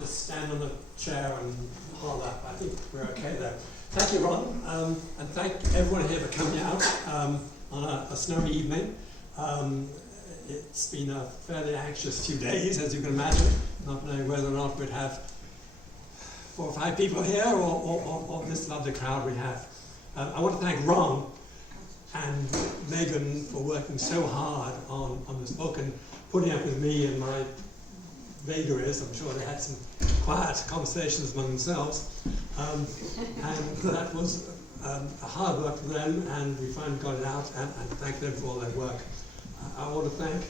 just stand on the chair and holler. I think we're okay there. Thank you, Ron, and thank everyone here for coming out on a snowy evening. It's been a fairly anxious few days, as you can imagine, not knowing whether or not we'd have 4 or 5 people here or this lovely crowd we have. I want to thank Ron and Megan for working so hard on this book and putting up with me and my vagaries. I'm sure they had some quiet conversations among themselves. And that was a hard work for them, and we finally got it out, and thank them for all their work. I want to thank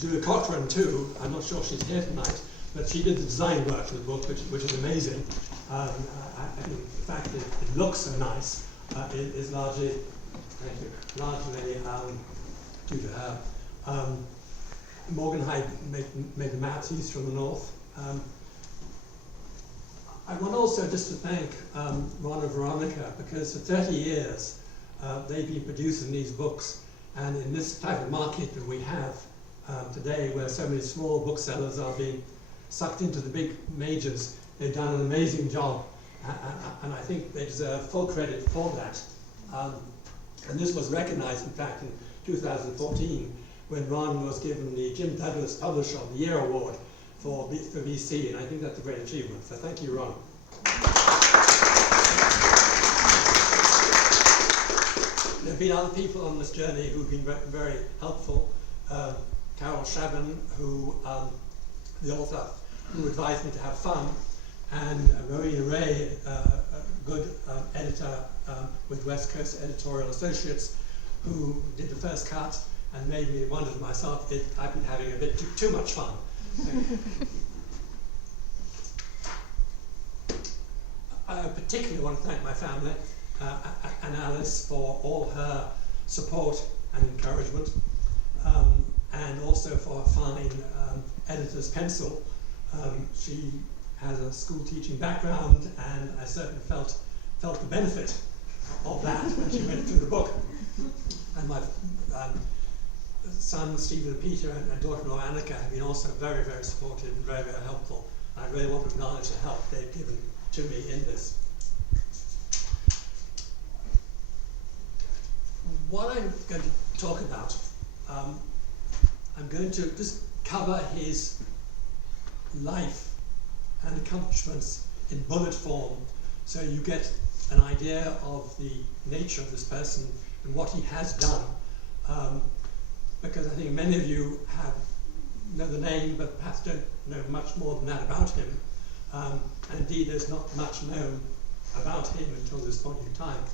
Julia Cochran too. I'm not sure she's here tonight, but she did the design work for the book, which is amazing. I think the fact that it looks so nice is largely, thank you, largely due to her. Morgan Hyde made the maps. He's from the north. I want also just to thank Ron and Veronica, because for 30 years they've been producing these books, and in this type of market that we have today, where so many small booksellers are being sucked into the big majors, they've done an amazing job, and I think they deserve full credit for that. And this was recognized, in fact, in 2014, when Ron was given the Jim Douglas Publisher of the Year Award for VC, and I think that's a great achievement. So thank you, Ron. There have been other people on this journey who've been very helpful. Carol Shabin, who, the author, who advised me to have fun, and Rowena Ray, a good editor with West Coast Editorial Associates, who did the first cut and made me wonder to myself if I've been having a bit too much fun. I particularly want to thank my family and Alice for all her support and encouragement, and also for a fine editor's pencil. She has a school teaching background, and I certainly felt the benefit of that when she went through the book. And my son Stephen and Peter and daughter-in-law Annika have been also very, very supportive and very, very helpful. I really want to acknowledge the help they've given to me in this. What I'm going to talk about, I'm going to just cover his life and accomplishments in bullet form, so you get an idea of the nature of this person and what he has done. Because I think many of you know the name, but perhaps don't know much more than that about him. And indeed, there's not much known about him until this point in time.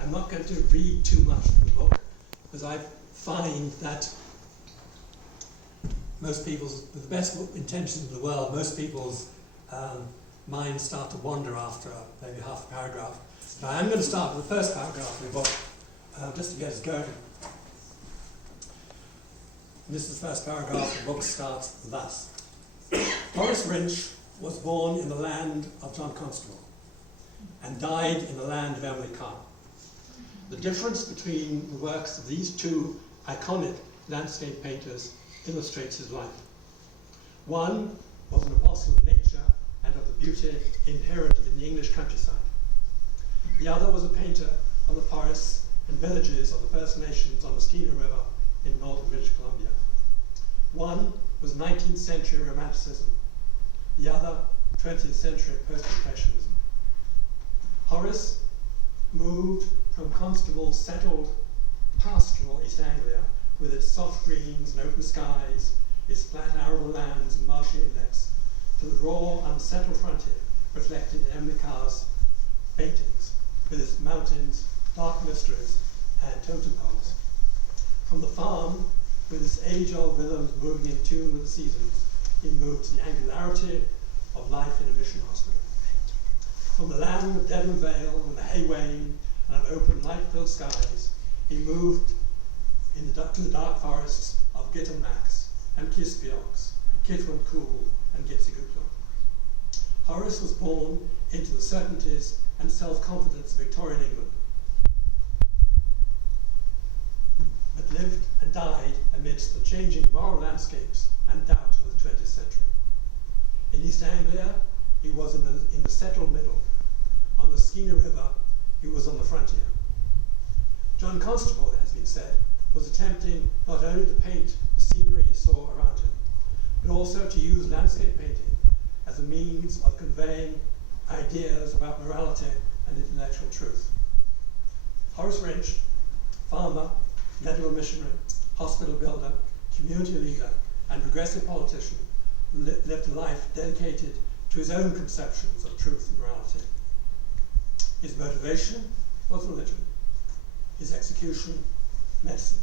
I'm not going to read too much from the book, because I find that most people's, with the best intentions in the world, most people's minds start to wander after maybe half a paragraph. Now, I'm going to start with the first paragraph of the book, just to get us going. And this is the first paragraph. The book starts thus. Horace Wrinch was born in the land of John Constable and died in the land of Emily Carr. The difference between the works of these two iconic landscape painters illustrates his life. One was an apostle of nature and of the beauty inherent in the English countryside. The other was a painter of the forests and villages of the First Nations on the Skeena River in northern British Columbia. One was 19th century Romanticism, the other 20th century Post-Impressionism. Horace moved from Constable's settled pastoral East Anglia with its soft greens and open skies, its flat arable lands and marshy inlets, to the raw, unsettled frontier reflected in Emily Carr's paintings, with its mountains, dark mysteries, and totem poles. From the farm, with its age-old villas moving in tune with the seasons, he moved to the angularity of life in a mission hospital. From the land of Devon Vale and the hay wain and of open, light-filled skies, he moved to the dark forests of Gittermax and Kispiox, Kitwan Cool and Gitsigupla. Horace was born into the certainties and self-confidence of Victorian England. but lived and died amidst the changing moral landscapes and doubt of the 20th century. In East Anglia, he was in the settled middle. On the Skeena River, he was on the frontier. John Constable, it has been said, was attempting not only to paint the scenery he saw around him, but also to use landscape painting as a means of conveying ideas about morality and intellectual truth. Horace Wrinch, farmer, medical missionary, hospital builder, community leader, and progressive politician, lived a life dedicated to his own conceptions of truth and morality. His motivation was religion, his execution, medicine.